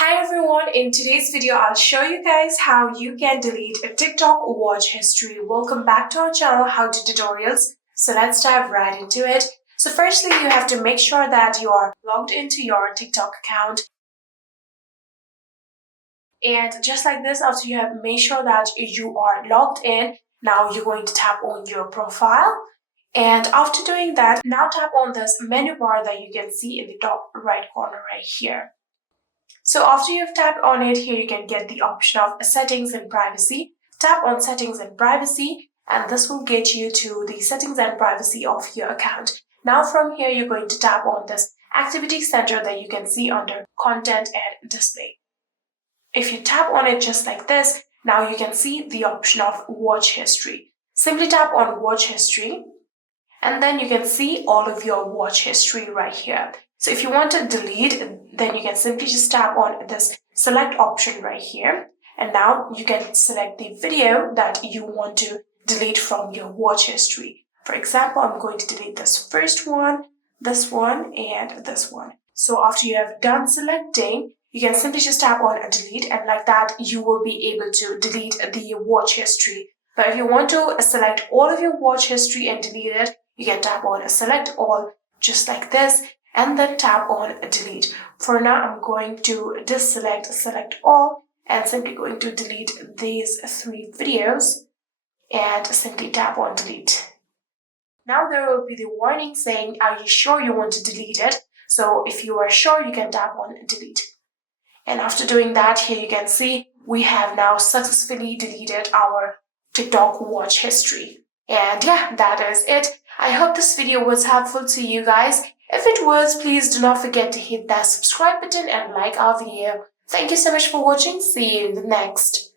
Hi everyone, in today's video I'll show you guys how you can delete a TikTok watch history. Welcome back to our channel, How To Tutorials. So let's dive right into it. So firstly, you have to make sure that you are logged into your TikTok account. And just like this, after you have made sure that you are logged in, now you're going to tap on your profile. And after doing that, now tap on this menu bar that you can see in the top right corner right here. So after you've tapped on it, here you can get the option of settings and privacy. Tap on settings and privacy, and this will get you to the settings and privacy of your account. Now from here, you're going to tap on this activity center that you can see under content and display. If you tap on it just like this, now you can see the option of watch history. Simply tap on watch history, and then you can see all of your watch history right here. So if you want to delete, then you can simply just tap on this select option right here. And now you can select the video that you want to delete from your watch history. For example, I'm going to delete this first one, and this one. So after you have done selecting, you can simply just tap on delete, and like that, you will be able to delete the watch history. But if you want to select all of your watch history and delete it, you can tap on select all just like this, and then tap on delete. For now, I'm going to select all, and simply going to delete these 3 videos and simply tap on delete. Now there will be the warning saying, are you sure you want to delete it? So if you are sure, you can tap on delete. And after doing that, here you can see we have now successfully deleted our TikTok watch history. And yeah, that is it. I hope this video was helpful to you guys. If it was, please do not forget to hit that subscribe button and like our video. Thank you so much for watching. See you in the next.